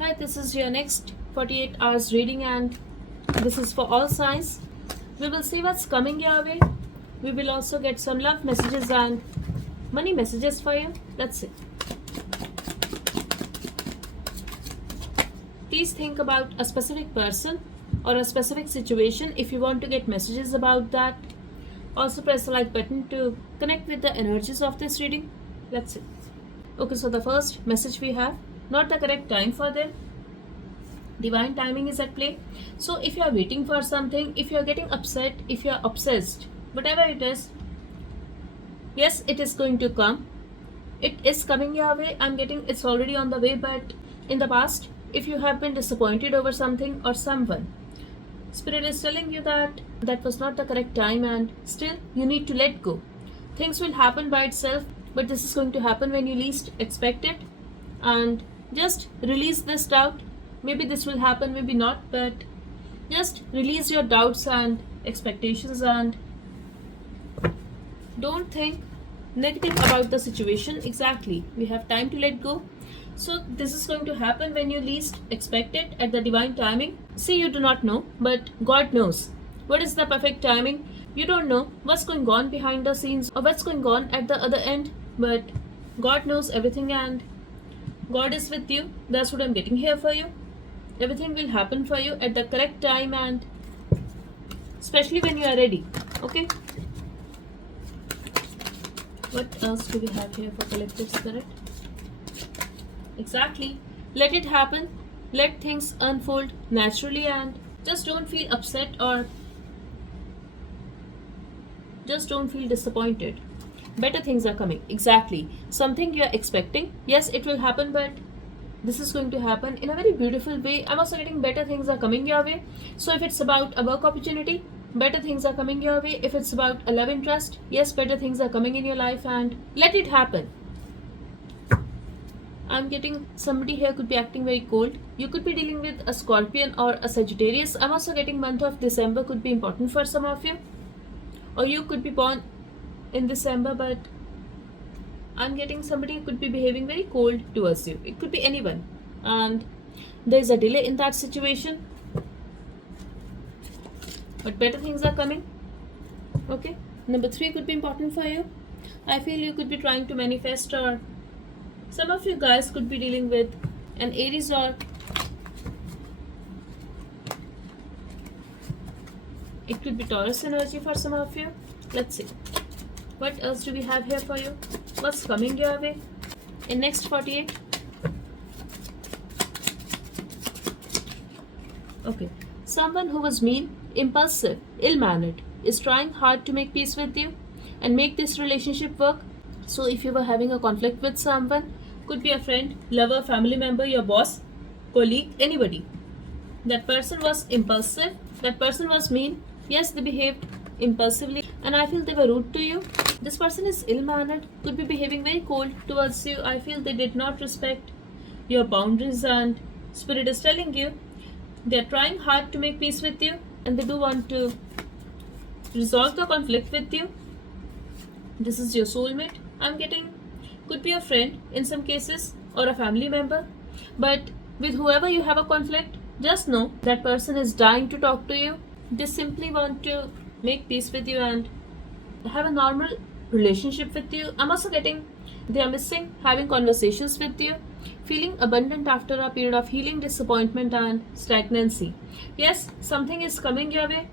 Hi, this is your next 48 hours reading, and this is for all signs. We will see what's coming your way. We will also get some love messages and money messages for you. Let's see. Please think about a specific person or a specific situation if you want to get messages about that. Also press the like button to connect with the energies of this reading. Let's see. Okay, so the first message we have, not the correct time for them. Divine timing is at play. So if you are waiting for something, if you are getting upset, if you are obsessed, whatever it is, yes, it is going to come. It is coming your way. I'm getting it's already on the way, but in the past, if you have been disappointed over something or someone, Spirit is telling you that that was not the correct time and still you need to let go. Things will happen by itself, but this is going to happen when you least expect it. And just release this doubt. Maybe this will happen, maybe not, but just release your doubts and expectations and don't think negative about the situation. Exactly. We have time to let go. So this is going to happen when you least expect it at the divine timing. See, you do not know, but God knows. What is the perfect timing? You don't know what's going on behind the scenes or what's going on at the other end, but God knows everything and God is with you. That's what I'm getting here for you. Everything will happen for you at the correct time and especially when you are ready. Okay? What else do we have here for collective spirit? Exactly. Let it happen. Let things unfold naturally and just don't feel upset or just don't feel disappointed. Better things are coming. Exactly. Something you are expecting. Yes, it will happen, but this is going to happen in a very beautiful way. I'm also getting better things are coming your way. So if it's about a work opportunity, better things are coming your way. If it's about a love interest, yes, better things are coming in your life and let it happen. I'm getting somebody here could be acting very cold. You could be dealing with a Scorpion or a Sagittarius. I'm also getting month of December could be important for some of you. Or you could be born in December, but I'm getting somebody who could be behaving very cold towards you. It could be anyone. And there's a delay in that situation. But better things are coming. Okay. Number 3 could be important for you. I feel you could be trying to manifest, or some of you guys could be dealing with an Aries, or it could be Taurus energy for some of you. Let's see. What else do we have here for you? What's coming your way in next 48? Okay. Someone who was mean, impulsive, ill-mannered is trying hard to make peace with you and make this relationship work. So if you were having a conflict with someone, could be a friend, lover, family member, your boss, colleague, anybody. That person was impulsive, that person was mean. Yes, they behaved impulsively and I feel they were rude to you. This person is ill-mannered, could be behaving very cold towards you. I feel they did not respect your boundaries and Spirit is telling you they are trying hard to make peace with you and they do want to resolve the conflict with you. This is your soulmate. I'm getting could be a friend in some cases or a family member, but with whoever you have a conflict, just know that person is dying to talk to you. They simply want to make peace with you and have a normal relationship with you. I'm also getting they are missing having conversations with you, feeling abundant after a period of healing, disappointment and stagnancy. Yes, something is coming your way.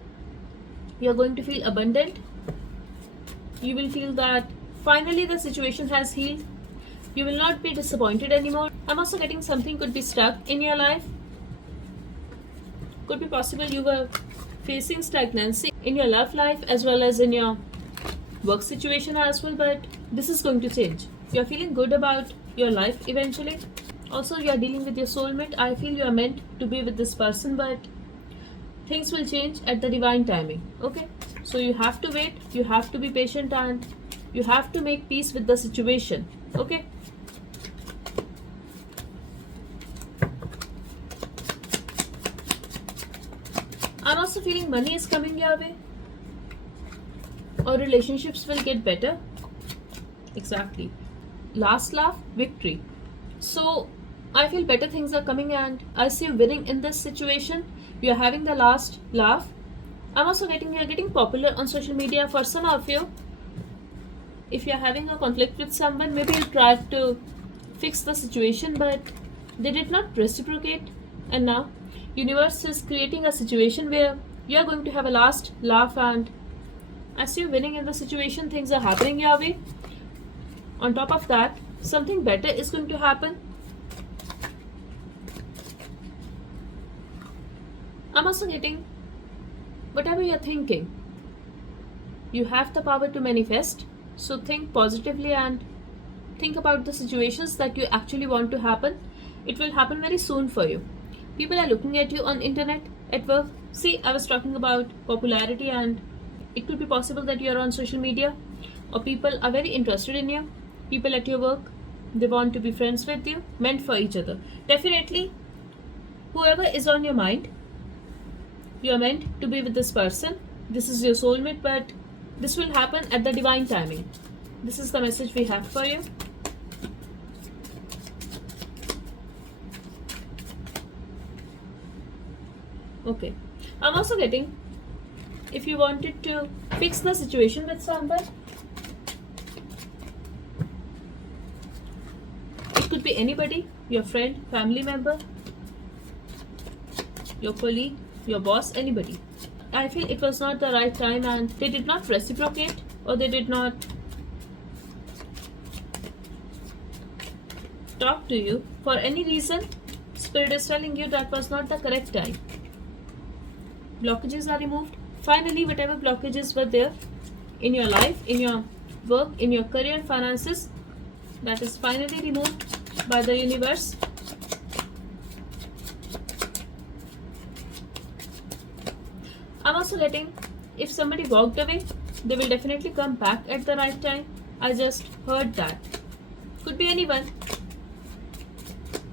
You're going to feel abundant. You will feel that finally the situation has healed. You will not be disappointed anymore. I'm also getting something could be stuck in your life. Could be possible you were facing stagnancy in your love life as well as in your work situation as well, but this is going to change. You're feeling good about your life eventually. Also, you're dealing with your soulmate. I feel you're meant to be with this person, but things will change at the divine timing. Okay, so you have to wait, you have to be patient and you have to make peace with the situation. Okay, I'm also feeling money is coming your way or relationships will get better. Exactly. Last laugh, victory. So I feel better things are coming and I see you winning in this situation. You are having the last laugh. I'm also getting you are getting popular on social media for some of you. If you are having a conflict with someone, maybe you tried to fix the situation but they did not reciprocate, and now universe is creating a situation where you are going to have a last laugh, and as you're winning in the situation, things are happening your way. On top of that, something better is going to happen. I'm also getting whatever you're thinking, you have the power to manifest. So think positively and think about the situations that you actually want to happen. It will happen very soon for you. People are looking at you on internet, at work. See, I was talking about popularity, and it could be possible that you are on social media or people are very interested in you. People at your work, they want to be friends with you, meant for each other. Definitely, whoever is on your mind, you are meant to be with this person. This is your soulmate, but this will happen at the divine timing. This is the message we have for you. Okay, I'm also getting, if you wanted to fix the situation with someone, it could be anybody, your friend, family member, your colleague, your boss, anybody. I feel it was not the right time and they did not reciprocate, or they did not talk to you for any reason. Spirit is telling you that was not the correct time. Blockages are removed. Finally, whatever blockages were there in your life, in your work, in your career, finances, that is finally removed by the universe. I'm also letting, if somebody walked away, they will definitely come back at the right time. I just heard that. Could be anyone,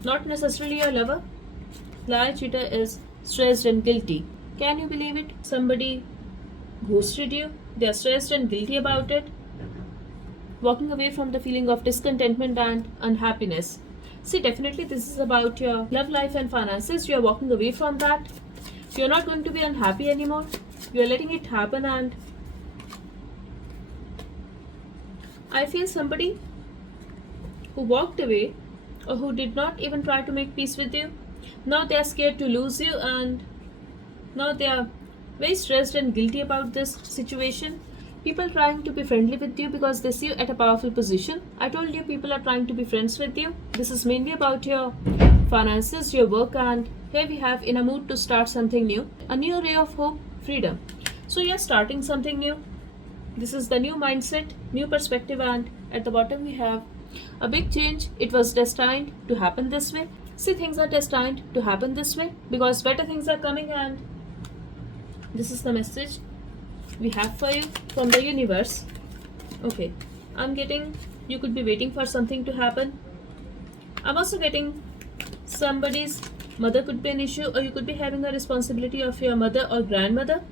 not necessarily your lover. Liar cheater is stressed and guilty. Can you believe it? Somebody ghosted you. They are stressed and guilty about it. Walking away from the feeling of discontentment and unhappiness. See, definitely this is about your love life and finances. You are walking away from that. You are not going to be unhappy anymore. You are letting it happen, and I feel somebody who walked away or who did not even try to make peace with you, now they are scared to lose you, and now they are very stressed and guilty about this situation. People trying to be friendly with you because they see you at a powerful position. I told you people are trying to be friends with you. This is mainly about your finances, your work, and here we have in a mood to start something new. A new ray of hope, freedom. So you are starting something new. This is the new mindset, new perspective, and at the bottom we have a big change. It was destined to happen this way. See, things are destined to happen this way because better things are coming, and this is the message we have for you from the universe. Okay, I'm getting, you could be waiting for something to happen. I'm also getting somebody's mother could be an issue, or you could be having a responsibility of your mother or grandmother.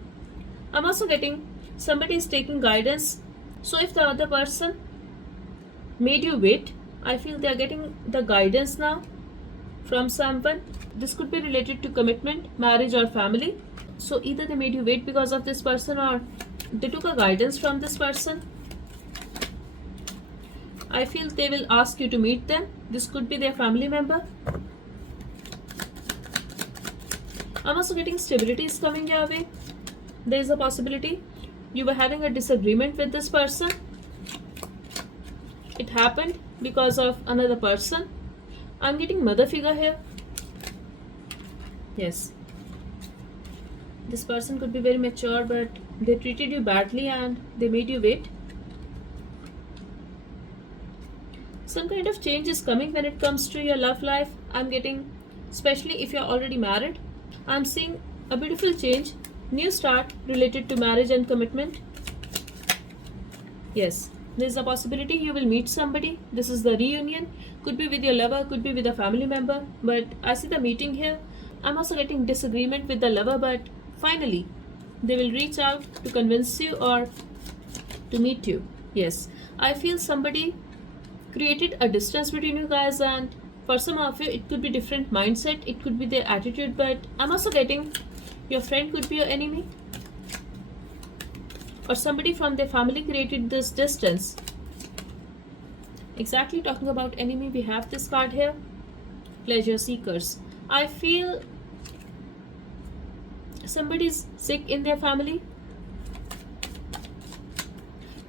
I'm also getting somebody is taking guidance. So if the other person made you wait, I feel they are getting the guidance now from someone. This could be related to commitment, marriage, or family. So either they made you wait because of this person, or they took a guidance from this person. I feel they will ask you to meet them. This could be their family member. I'm also getting stability is coming your way. There is a possibility you were having a disagreement with this person. It happened because of another person. I'm getting mother figure here. Yes. This person could be very mature, but they treated you badly and they made you wait. Some kind of change is coming when it comes to your love life. I'm getting, especially if you're already married, I'm seeing a beautiful change, new start related to marriage and commitment. Yes, there's a possibility you will meet somebody. This is the reunion. Could be with your lover, could be with a family member, but I see the meeting here. I'm also getting disagreement with the lover, but finally they will reach out to convince you or to meet you. Yes, I feel somebody created a distance between you guys, and For some of you, it could be different mindset, it could be their attitude, but I'm also getting your friend could be your enemy, or somebody from their family created this distance. Exactly, talking about enemy, we have this card here, pleasure seekers. I feel somebody's sick in their family.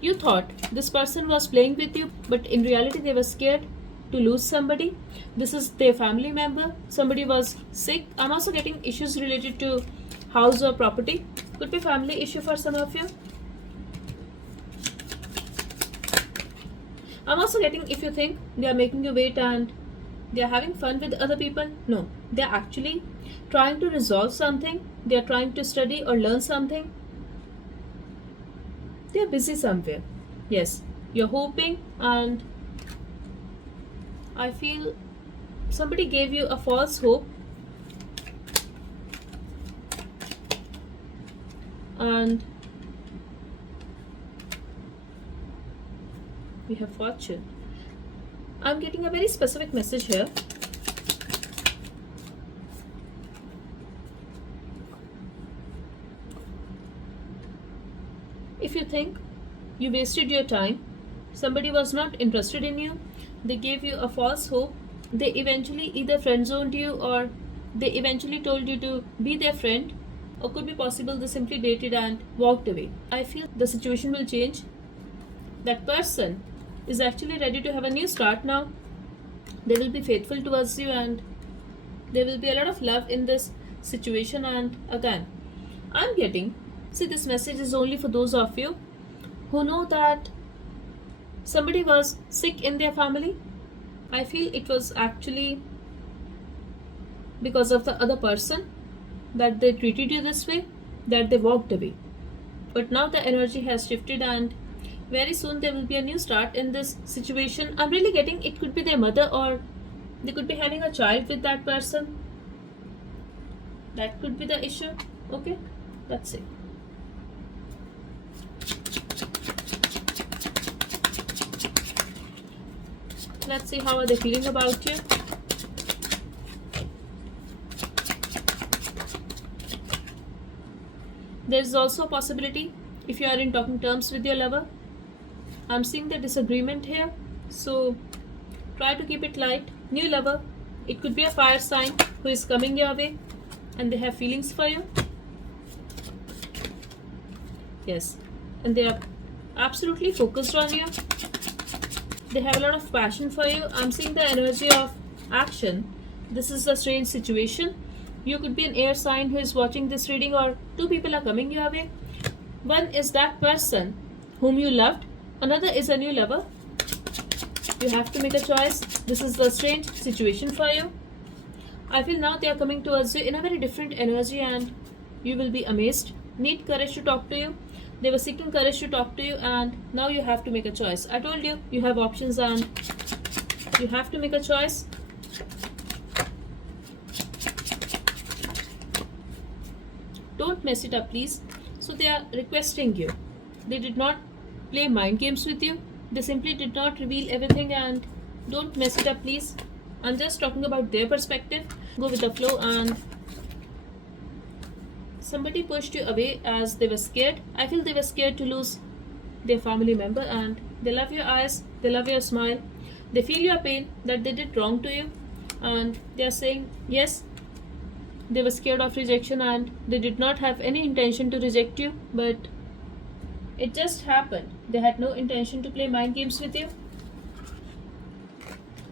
You thought this person was playing with you, but in reality they were scared to lose somebody. This is their family member. Somebody was sick. I'm also getting issues related to house or property. Could be family issue for some of you. I'm also getting, if you think they are making you wait and they are having fun with other people, no, they are actually trying to resolve something. They are trying to study or learn something. They are busy somewhere. Yes, you're hoping, and I feel somebody gave you a false hope, and we have fortune. I'm getting a very specific message here. If you think you wasted your time, somebody was not interested in you, they gave you a false hope, they eventually either friend zoned you or they eventually told you to be their friend, or could be possible they simply dated and walked away. I feel the situation will change. That person is actually ready to have a new start now. They will be faithful towards you and there will be a lot of love in this situation. And again, I'm getting, see, this message is only for those of you who know that somebody was sick in their family. I feel it was actually because of the other person that they treated you this way, that they walked away. But now the energy has shifted and very soon there will be a new start in this situation. I'm really getting it could be their mother or they could be having a child with that person. That could be the issue. Okay, that's it. Let's see how are they feeling about you. There's also a possibility if you are in talking terms with your lover. I'm seeing the disagreement here, so try to keep it light. New lover, it could be a fire sign who is coming your way and they have feelings for you. Yes, and they are absolutely focused on you. They have a lot of passion for you. I'm seeing the energy of action. This is a strange situation. You could be an air sign who is watching this reading, or two people are coming your way. One is that person whom you loved, another is a new lover. You have to make a choice. This is the strange situation for you. I feel now they are coming towards you in a very different energy and you will be amazed. Need courage to talk to you. They were seeking courage to talk to you and now you have to make a choice. I told you, you have options and you have to make a choice. Don't mess it up, please. So they are requesting you. They did not play mind games with you. They simply did not reveal everything and don't mess it up, please. I'm just talking about their perspective. Go with the flow. And somebody pushed you away as they were scared. I feel they were scared to lose their family member and they love your eyes, they love your smile. They feel your pain that they did wrong to you and they are saying yes, they were scared of rejection and they did not have any intention to reject you, but it just happened. They had no intention to play mind games with you.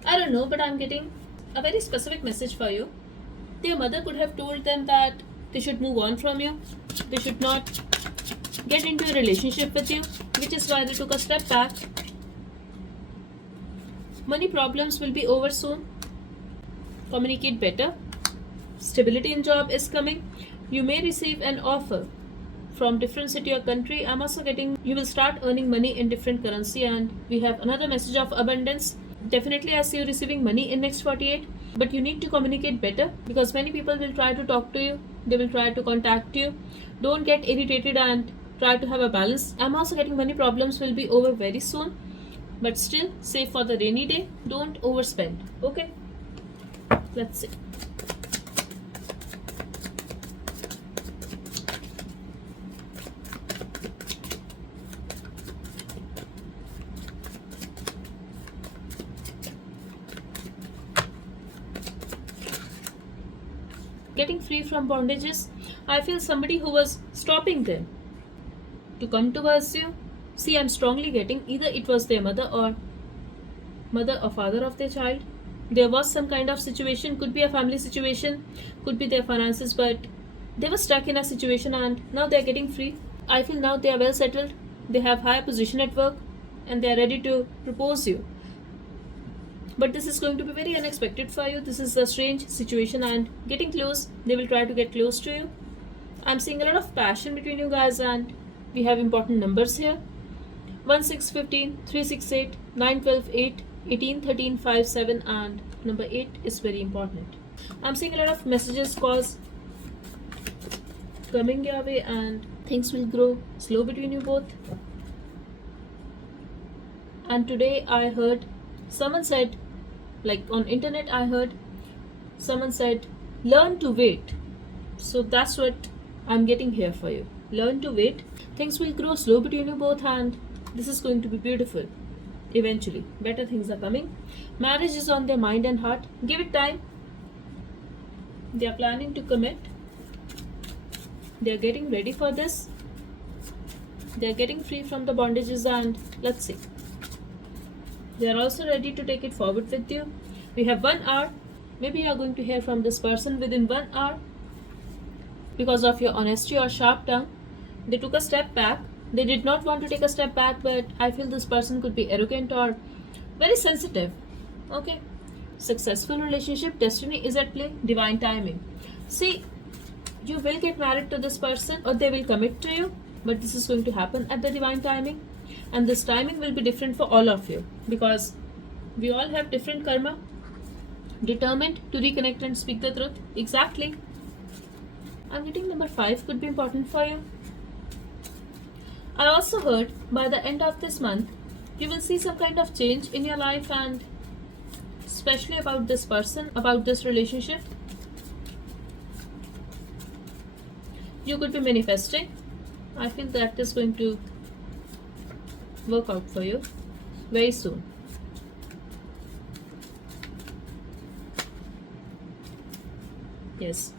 I don't know, but I'm getting a very specific message for you. Their mother could have told them that they should move on from you. They should not get into a relationship with you, which is why they took a step back. Money problems will be over soon. Communicate better. Stability in job is coming. You may receive an offer from different city or country. I'm also getting you will start earning money in different currency and we have another message of abundance. Definitely I see you receiving money in next 48, but you need to communicate better because many people will try to talk to you. They will try to contact you. Don't get irritated and try to have a balance. I'm also getting money problems will be over very soon, but still save for the rainy day. Don't overspend. Okay. Let's see. Getting free from bondages. I feel somebody who was stopping them to come towards you. See, I'm strongly getting either it was their mother or father of their child. There was some kind of situation, could be a family situation, could be their finances, but they were stuck in a situation and now they're getting free. I feel now they are well settled, they have higher position at work, and they are ready to propose you. But this is going to be very unexpected for you. This is a strange situation and getting close. They will try to get close to you. I'm seeing a lot of passion between you guys, and we have important numbers here. 1, 6, 15, 3, 6, 8, 9, 12, 8, 18, 13, 5, 7, and number 8 is very important. I'm seeing a lot of messages, calls coming your way, and things will grow slow between you both. And today I heard someone said, like on internet I heard someone said, learn to wait. So that's what I'm getting here for you. Learn to wait. Things will grow slow between you both, and this is going to be beautiful. Eventually, better things are coming. Marriage is on their mind and heart. Give it time. They are planning to commit. They are getting ready for this. They are getting free from the bondages, and let's see. They are also ready to take it forward with you. We have 1 hour. Maybe you are going to hear from this person within 1 hour. Because of your honesty or sharp tongue, they took a step back. They did not want to take a step back, but I feel this person could be arrogant or very sensitive. Okay. Successful relationship, destiny is at play, divine timing. See, you will get married to this person or they will commit to you, but this is going to happen at the divine timing. And this timing will be different for all of you because we all have different karma. Determined to reconnect and speak the truth. Exactly. I'm getting number 5 could be important for you. I also heard by the end of this month, you will see some kind of change in your life, and especially about this person, about this relationship. You could be manifesting. I feel that is going to work out for you very soon. Yes.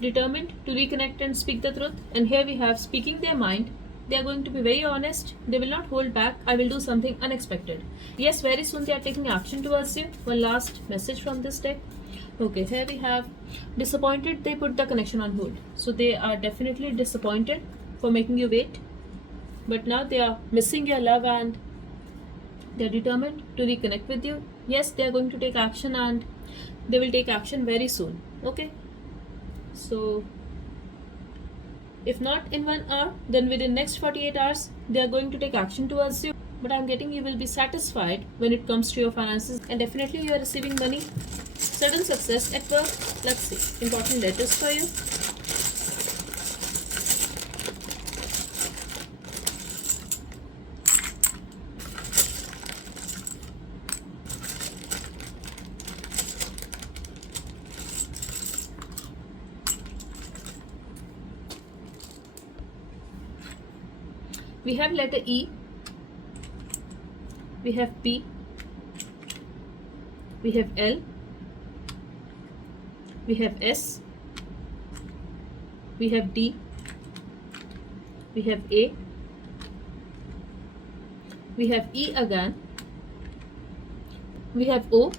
Determined to reconnect and speak the truth. And here we have speaking their mind. They are going to be very honest. They will not hold back. I will do something unexpected. Yes, very soon they are taking action towards you. One last message from this deck. Okay, here we have disappointed. They put the connection on hold. So they are definitely disappointed for making you wait. But now they are missing your love and they are determined to reconnect with you. Yes, they are going to take action and they will take action very soon. Okay. So if not in 1 hour, then within next 48 hours, they are going to take action towards you. But I'm getting you will be satisfied when it comes to your finances, and definitely you are receiving money. Sudden success at work. Let's see. Important letters for you. We have letter E, we have P, we have L, we have S, we have D, we have A, we have E again, we have O,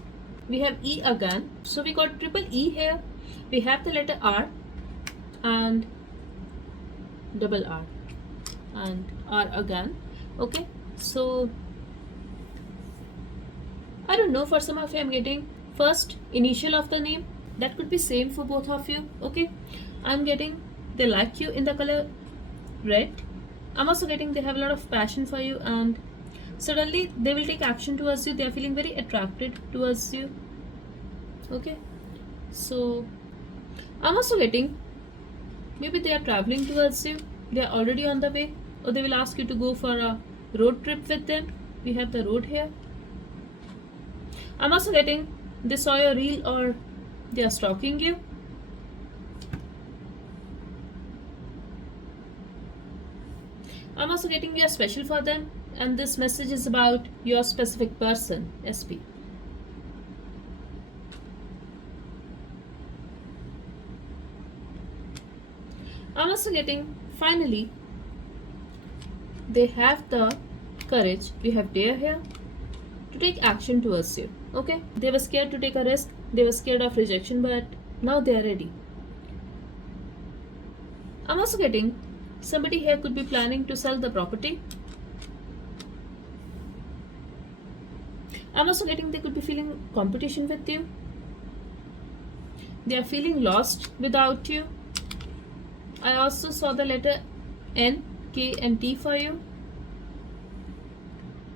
we have E again. So we got triple E here. We have the letter R and double R and R again. Okay, so I don't know, for some of you I'm getting first initial of the name. That could be same for both of you. Okay, I'm getting they like you in the color red. I'm also getting they have a lot of passion for you, and suddenly they will take action towards you. They are feeling very attracted towards you. Okay, so I'm also getting maybe they are traveling towards you. They are already on the way, or they will ask you to go for a road trip with them. We have the road here. I'm also getting they saw your reel or They are stalking you. I'm also getting you are special for them, and this message is about your specific person, SP. I'm also getting, finally, they have the courage, we have dare here, to take action towards you. Okay? They were scared to take a risk, they were scared of rejection, but now they are ready. I'm also getting, somebody here could be planning to sell the property. I'm also getting they could be feeling competition with you. They are feeling lost without you. I also saw the letter N, K, and T for you.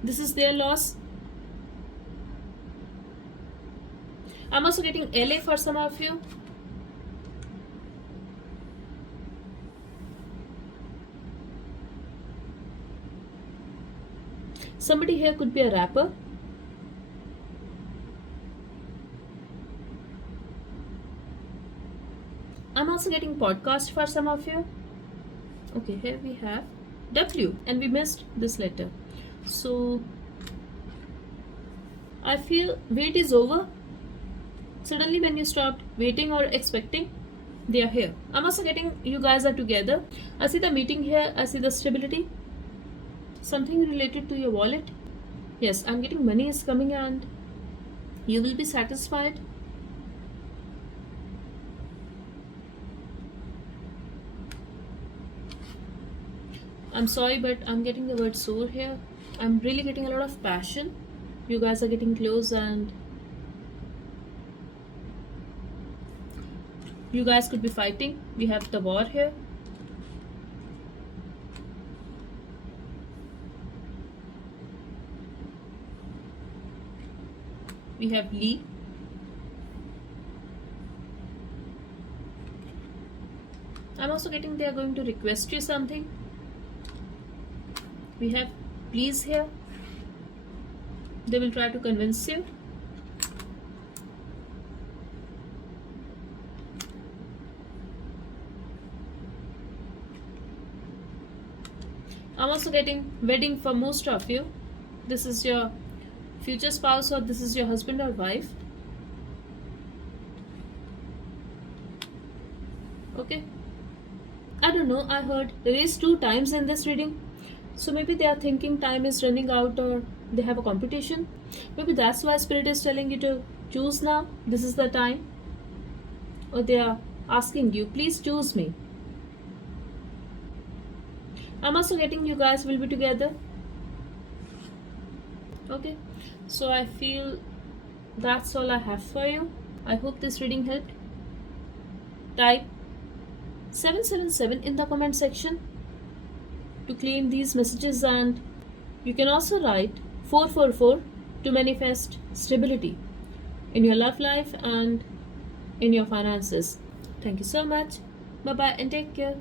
This is their loss. I'm also getting LA for some of you. Somebody here could be a rapper. I'm also getting podcast for some of you. Okay, here we have W, and we missed this letter. So I feel wait is over. Suddenly when you stopped waiting or expecting, they are here. I'm also getting you guys are together. I see the meeting here, I see the stability. Something related to your wallet. Yes, I'm getting money is coming and you will be satisfied. I'm sorry, but I'm getting the word soul here. I'm really getting a lot of passion. You guys are getting close and you guys could be fighting. We have the war here. We have Lee. I'm also getting they are going to request you something. We have please here. They will try to convince you. I'm also getting wedding for most of you. This is your future spouse or this is your husband or wife. Okay. I don't know, I heard raise 2 times in this reading. So maybe they are thinking time is running out or they have a competition. Maybe that's why Spirit is telling you to choose now. This is the time. Or they are asking you, please choose me. I'm also getting you guys will be together. Okay. So I feel that's all I have for you. I hope this reading helped. Type 777 in the comment section to claim these messages, and you can also write 444 to manifest stability in your love life and in your finances. Thank you so much. Bye bye and take care.